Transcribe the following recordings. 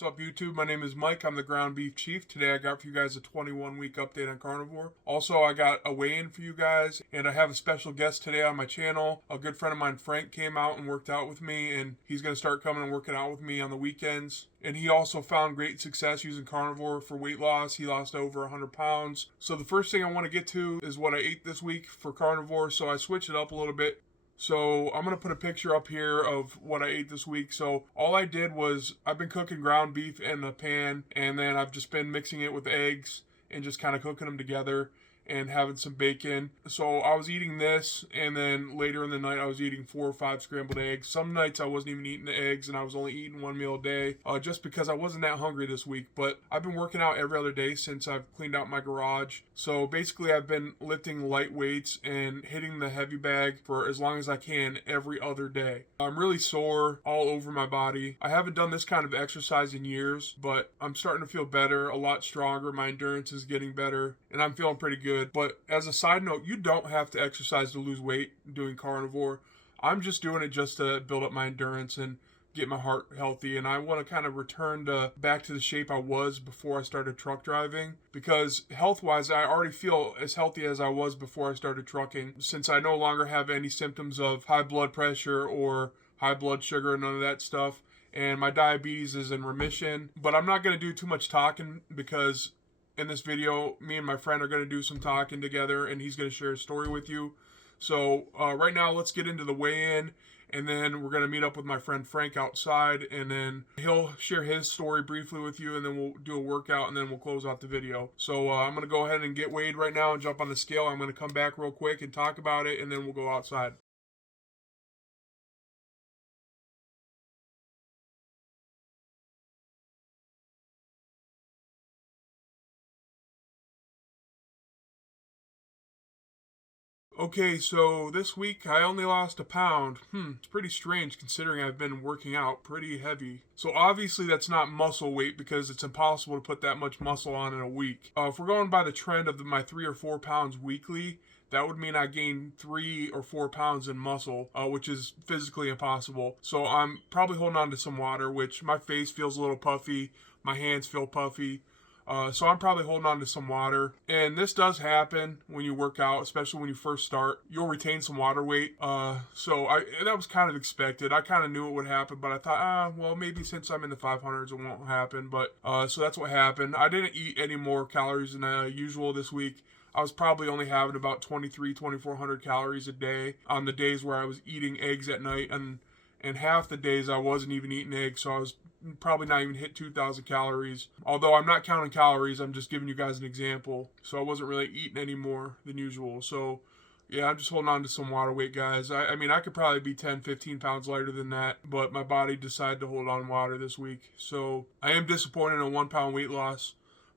What's up, YouTube? My name is Mike. I'm the ground beef chief. Today I got for you guys a 21-week update on Carnivore. Also, I got a weigh-in for you guys, and I have a special guest today on my channel. A good friend of mine, Frank, came out and worked out with me, and he's going to start coming and working out with me on the weekends. And he also found great success using Carnivore for weight loss. He lost over 100 pounds. So the first thing I want to get to is what I ate this week for Carnivore. So I switched it up a little bit. So I'm going to put a picture up here of what I ate this week. So all I did was I've been cooking ground beef in a pan, and then I've just been mixing it with eggs and just kind of cooking them together and having some bacon. So I was eating this, and then later in the night I was eating 4 or 5 scrambled eggs. Some nights I wasn't even eating the eggs, and I was only eating 1 meal a day just because I wasn't that hungry this week. But I've been working out every other day since I've cleaned out my garage. So basically I've been lifting light weights and hitting the heavy bag for as long as I can every other day. I'm really sore all over my body. I haven't done this kind of exercise in years, but I'm starting to feel better, a lot stronger. My endurance is getting better, and I'm feeling pretty good. But as a side note, you don't have to exercise to lose weight doing Carnivore. I'm just doing it just to build up my endurance and get my heart healthy, and I want to kind of return back to the shape I was before I started truck driving, because health-wise I already feel as healthy as I was before I started trucking, since I no longer have any symptoms of high blood pressure or high blood sugar, none of that stuff, and my diabetes is in remission. But I'm not going to do too much talking, because in this video me and my friend are going to do some talking together, and he's going to share his story with you. So right now let's get into the weigh-in, and then we're going to meet up with my friend Frank outside, and then he'll share his story briefly with you, and then we'll do a workout, and then we'll close out the video. So I'm going to go ahead and get weighed right now and jump on the scale. I'm going to come back real quick and talk about it, and then we'll go outside. Okay, so this week I only lost a pound. It's pretty strange considering I've been working out pretty heavy. So obviously that's not muscle weight, because it's impossible to put that much muscle on in a week. If we're going by the trend of my 3 or 4 pounds weekly, that would mean I gained 3 or 4 pounds in muscle, which is physically impossible. So I'm probably holding on to some water, which my face feels a little puffy, my hands feel puffy. So I'm probably holding on to some water. And this does happen when you work out, especially when you first start. You'll retain some water weight. So that was kind of expected. I kind of knew it would happen, but I thought, well, maybe since I'm in the 500s, it won't happen. But so that's what happened. I didn't eat any more calories than usual this week. I was probably only having about 2,400 calories a day on the days where I was eating eggs at night, and half the days I wasn't even eating eggs, so I was probably not even hit 2,000 calories. Although I'm not counting calories, I'm just giving you guys an example. So I wasn't really eating any more than usual. So yeah, I'm just holding on to some water weight, guys. I mean, I could probably be 10, 15 pounds lighter than that, but my body decided to hold on water this week. So I am disappointed in a 1 pound weight loss.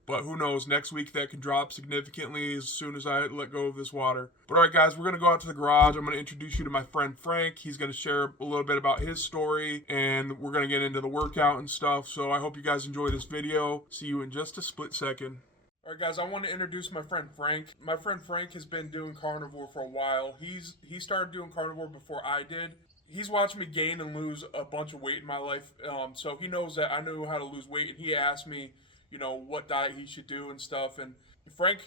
But who knows, next week that could drop significantly as soon as I let go of this water. But alright guys, we're going to go out to the garage. I'm going to introduce you to my friend Frank. He's going to share a little bit about his story, and we're going to get into the workout and stuff. So I hope you guys enjoy this video. See you in just a split second. Alright guys, I want to introduce my friend Frank. My friend Frank has been doing Carnivore for a while. He started doing Carnivore before I did. He's watched me gain and lose a bunch of weight in my life. So he knows that I know how to lose weight, and he asked me, what diet he should do and stuff. And Frank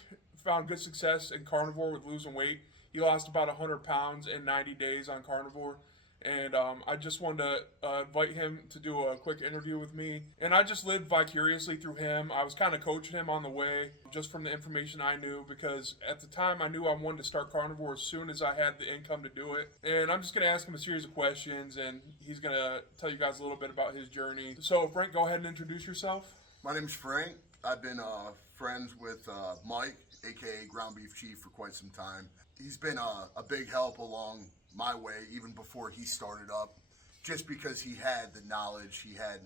found good success in Carnivore with losing weight. He lost about 100 pounds in 90 days on Carnivore. And I just wanted to invite him to do a quick interview with me. And I just lived vicariously through him. I was kind of coaching him on the way, just from the information I knew, because at the time I knew I wanted to start Carnivore as soon as I had the income to do it. And I'm just going to ask him a series of questions, and he's going to tell you guys a little bit about his journey. So Frank, go ahead and introduce yourself. My name's Frank. I've been friends with Mike, aka Ground Beef Chief, for quite some time. He's been a big help along my way, even before he started up, just because he had the knowledge, he had,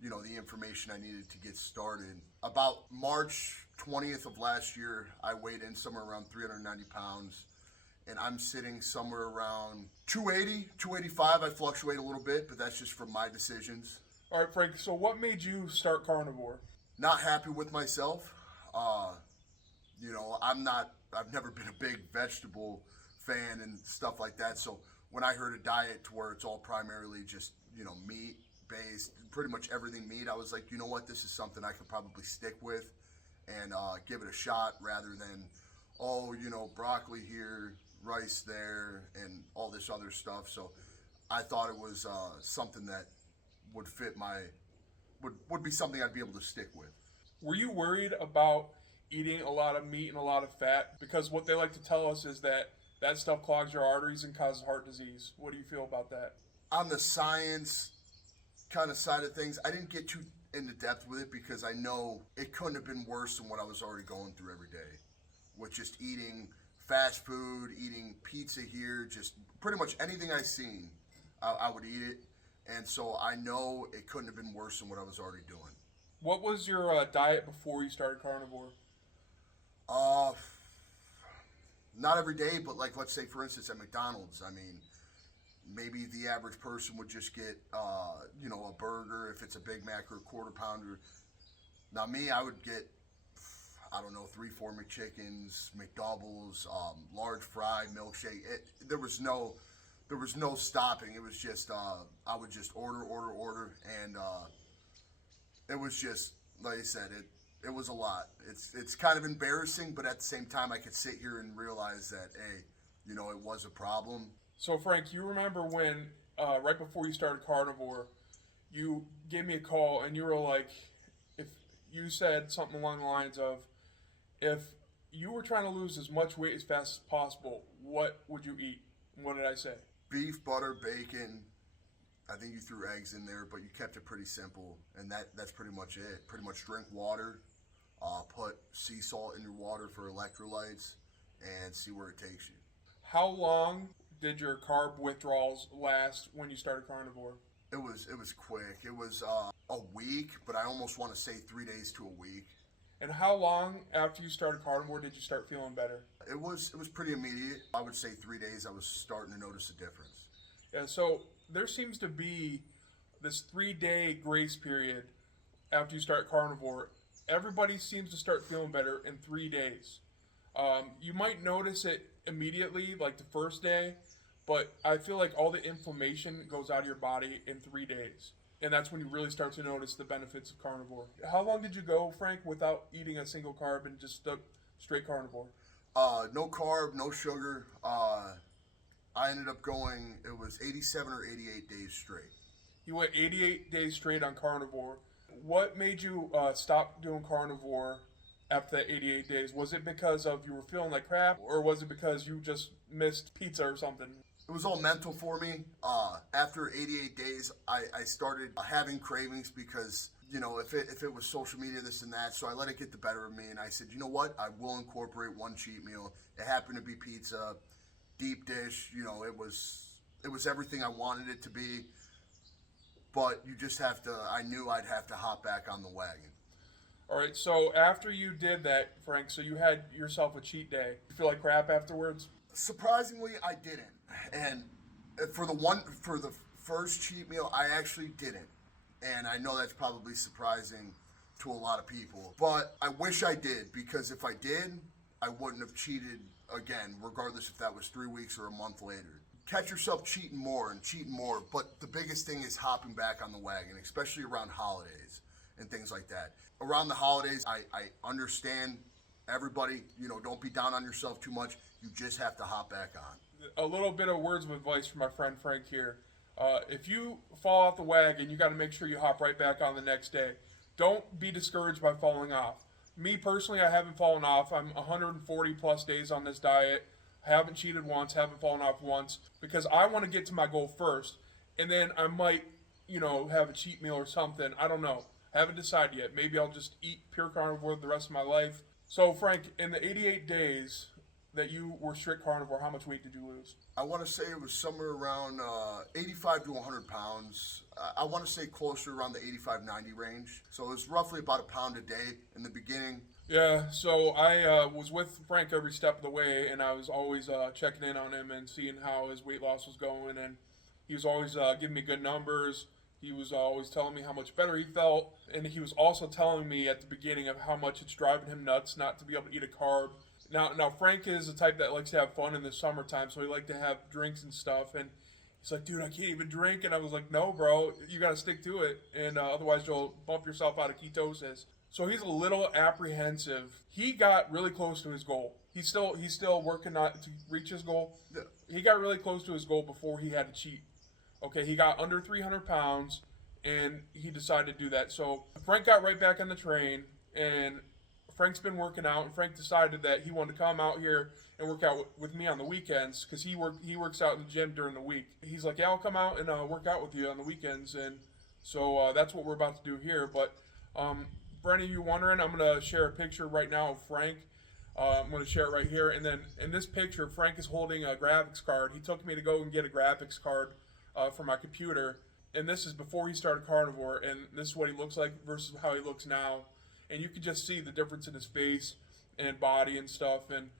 the information I needed to get started. About March 20th of last year, I weighed in somewhere around 390 pounds, and I'm sitting somewhere around 280, 285. I fluctuate a little bit, but that's just from my decisions. All right, Frank, so what made you start Carnivore? Not happy with myself. I've never been a big vegetable fan and stuff like that. So when I heard a diet to where it's all primarily just, meat, based, pretty much everything meat. I was like, you know what, this is something I could probably stick with and give it a shot rather than, oh, broccoli here, rice there, and all this other stuff. So I thought it was something that would fit would be something I'd be able to stick with. Were you worried about eating a lot of meat and a lot of fat? Because what they like to tell us is that stuff clogs your arteries and causes heart disease. What do you feel about that? On the science kind of side of things, I didn't get too into depth with it because I know it couldn't have been worse than what I was already going through every day with just eating fast food, eating pizza here, just pretty much anything I seen, I would eat it. And so I know it couldn't have been worse than what I was already doing. What was your diet before you started carnivore? Uh, Not every day, but like let's say for instance at McDonald's, I mean, maybe the average person would just get a burger if it's a Big Mac or a quarter pounder. Now me, I would get, I don't know, 3-4 McChickens, McDoubles, large fry, milkshake. There was no stopping. It was just I would just order, and it was just like I said, it was a lot. It's kind of embarrassing, but at the same time, I could sit here and realize that hey, it was a problem. So Frank, you remember when right before you started carnivore, you gave me a call and you were like, if you said something along the lines of, if you were trying to lose as much weight as fast as possible, what would you eat? What did I say? Beef, butter, bacon. I think you threw eggs in there, but you kept it pretty simple, and that's pretty much it. Pretty much drink water, put sea salt in your water for electrolytes, and see where it takes you. How long did your carb withdrawals last when you started carnivore? It was quick. It was a week, but I almost want to say 3 days to a week. And how long after you started carnivore did you start feeling better? It was pretty immediate. I would say 3 days. I was starting to notice a difference. Yeah, so there seems to be this 3-day grace period after you start carnivore. Everybody seems to start feeling better in 3 days. You might notice it immediately, like the first day, but I feel like all the inflammation goes out of your body in 3 days. And that's when you really start to notice the benefits of carnivore. How long did you go, Frank, without eating a single carb and just stuck straight carnivore? No carb, no sugar. I ended up going, it was 87 or 88 days straight. You went 88 days straight on carnivore. What made you stop doing carnivore after that 88 days? Was it because of you were feeling like crap, or was it because you just missed pizza or something? It was all mental for me. After 88 days, I started having cravings because, if it was social media, this and that, so I let it get the better of me, and I said, you know what, I will incorporate one cheat meal. It happened to be pizza, deep dish, it was everything I wanted it to be, but you just have to, I knew I'd have to hop back on the wagon. All right, so after you did that, Frank, so you had yourself a cheat day. You feel like crap afterwards? Surprisingly, I didn't. And for the first cheat meal, I actually didn't. And I know that's probably surprising to a lot of people. But I wish I did, because if I did, I wouldn't have cheated again, regardless if that was 3 weeks or a month later. Catch yourself cheating more, but the biggest thing is hopping back on the wagon, especially around holidays and things like that. Around the holidays, I understand everybody, don't be down on yourself too much. You just have to hop back on. A little bit of words of advice from my friend Frank here. If you fall off the wagon, you got to make sure you hop right back on the next day. Don't be discouraged by falling off. Me personally, I haven't fallen off. I'm 140 plus days on this diet. I haven't cheated once, haven't fallen off once, because I want to get to my goal first, and then I might, have a cheat meal or something. I don't know. I haven't decided yet. Maybe I'll just eat pure carnivore the rest of my life. So, Frank, in the 88 days that you were strict carnivore, how much weight did you lose? I want to say it was somewhere around 85 to 100 pounds. I want to say closer around the 85-90 range. So it was roughly about a pound a day in the beginning. Yeah, so I was with Frank every step of the way, and I was always checking in on him and seeing how his weight loss was going, and he was always giving me good numbers. He was always telling me how much better he felt, and he was also telling me at the beginning of how much it's driving him nuts not to be able to eat a carb. Now Frank is the type that likes to have fun in the summertime, so he likes to have drinks and stuff, and He's like, dude, I can't even drink. And I was like, no, bro, you got to stick to it. And otherwise, you'll bump yourself out of ketosis. So he's a little apprehensive. He got really close to his goal. He's still working on to reach his goal. Yeah. He got really close to his goal before he had to cheat. Okay, he got under 300 pounds, and he decided to do that. So Frank got right back on the train, and Frank's been working out, and Frank decided that he wanted to come out here and work out with me on the weekends because he works out in the gym during the week. He's like, yeah, I'll come out and work out with you on the weekends, and so that's what we're about to do here. But for any of you wondering, I'm going to share a picture right now of Frank. I'm going to share it right here, and then in this picture, Frank is holding a graphics card. He took me to go and get a graphics card for my computer, and this is before he started Carnivore, and this is what he looks like versus how he looks now. And you can just see the difference in his face and body and stuff, and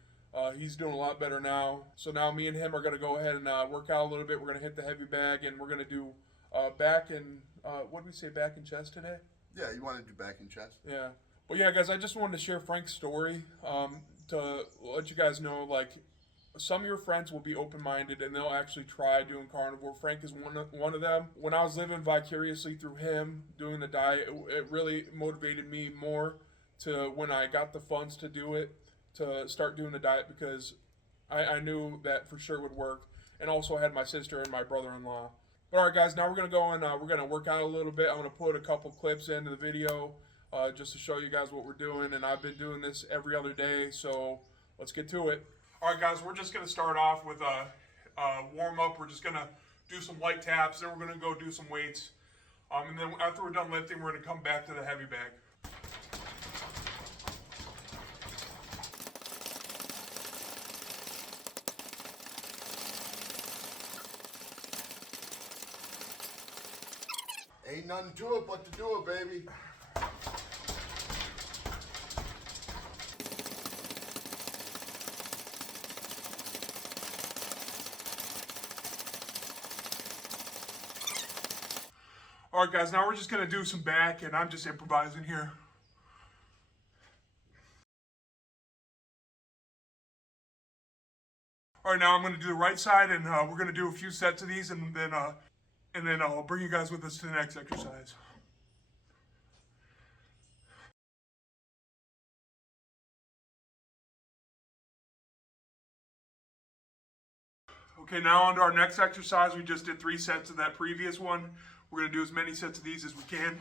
he's doing a lot better now. So now me and him are going to go ahead and work out a little bit. We're going to hit the heavy bag, and we're going to do back and, what did we say, back and chest today? Yeah, you want to do back and chest? Yeah. Well, yeah, guys, I just wanted to share Frank's story to let you guys know, like, some of your friends will be open-minded and they'll actually try doing carnivore. Frank is one of them. When I was living vicariously through him doing the diet, it really motivated me more to, when I got the funds to do it, to start doing the diet because I knew that for sure would work. And also I had my sister and my brother-in-law. But all right, guys, now we're going to go and we're going to work out a little bit. I'm going to put a couple clips into the video just to show you guys what we're doing. And I've been doing this every other day, so let's get to it. All right, guys, we're just going to start off with a warm-up. We're just going to do some light taps, then we're going to go do some weights. And then after we're done lifting, we're going to come back to the heavy bag. Ain't nothing to it but to do it, baby. All right, guys, now we're just going to do some back, and I'm just improvising here. All right, now I'm going to do the right side, and we're going to do a few sets of these, and then I'll bring you guys with us to the next exercise. Okay, now on to our next exercise. We just did 3 sets of that previous one. We're going to do as many sets of these as we can.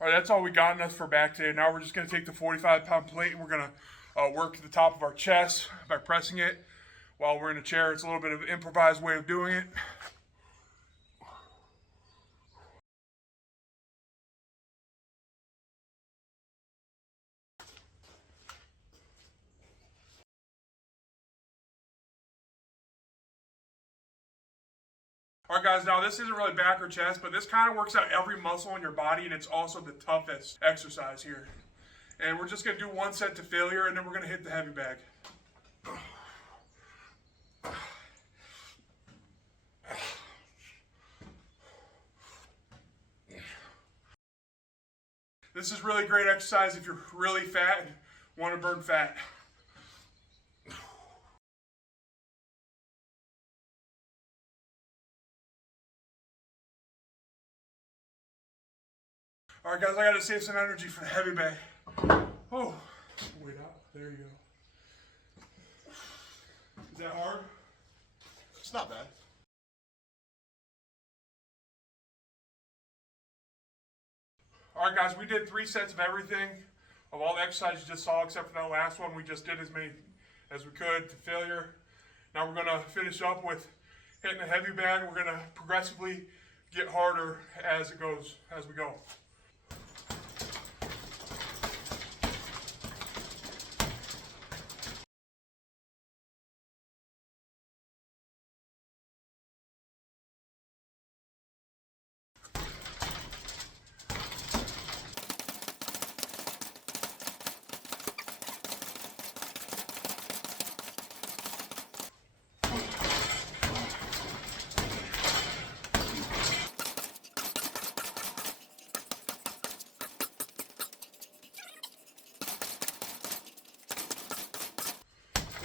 All right, that's all we got in us for back today. Now we're just going to take the 45-pound plate and we're going to work to the top of our chest by pressing it while we're in a chair. It's a little bit of an improvised way of doing it. All right, guys, now this isn't really back or chest, but this kind of works out every muscle in your body, and it's also the toughest exercise here. And we're just going to do 1 set to failure, and then we're going to hit the heavy bag. This is really great exercise if you're really fat and want to burn fat. All right, guys, I got to save some energy for the heavy bag. Oh, wait out. There you go. Is that hard? It's not bad. All right, guys, we did 3 sets of everything, of all the exercises you just saw, except for that last one. We just did as many as we could to failure. Now we're going to finish up with hitting the heavy bag. We're going to progressively get harder as we go.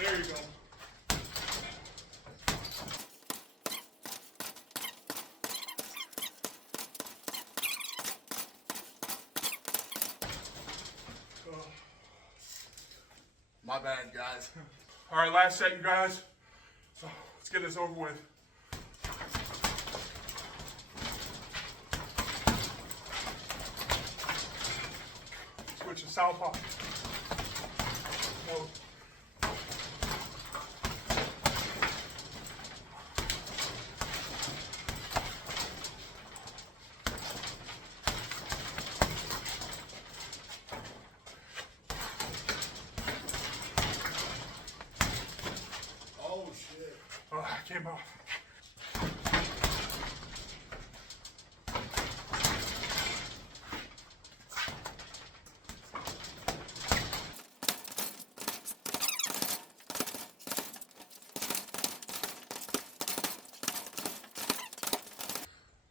There you go. My bad, guys. All right, last set, you guys. So let's get this over with. Switch to southpaw. No. Oh, shit. Oh, I came off.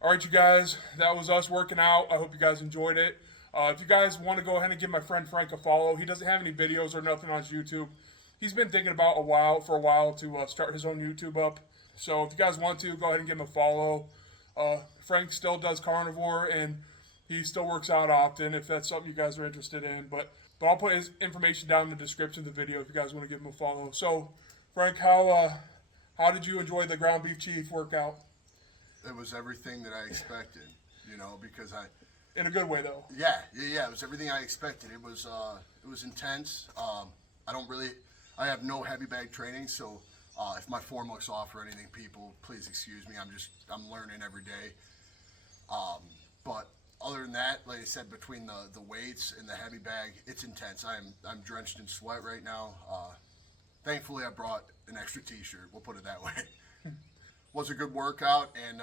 All right, you guys, that was us working out. I hope you guys enjoyed it. If you guys want to go ahead and give my friend Frank a follow, he doesn't have any videos or nothing on his YouTube. He's been thinking about for a while to start his own YouTube up. So if you guys want to, go ahead and give him a follow. Frank still does carnivore, and he still works out often if that's something you guys are interested in. But I'll put his information down in the description of the video if you guys want to give him a follow. So, Frank, how did you enjoy the ground beef chief workout? It was everything that I expected, because In a good way, though. Yeah, it was everything I expected. It was intense. I have no heavy bag training, so if my form looks off or anything, people, please excuse me. I'm learning every day. But other than that, like I said, between the weights and the heavy bag, it's intense. I'm drenched in sweat right now. Thankfully, I brought an extra t-shirt. We'll put it that way. Was a good workout, and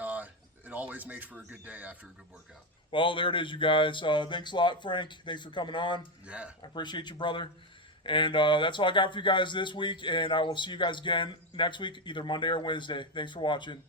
it always makes for a good day after a good workout. Well, there it is, you guys. Thanks a lot, Frank. Thanks for coming on. Yeah. I appreciate you, brother. And that's all I got for you guys this week, and I will see you guys again next week, either Monday or Wednesday. Thanks for watching.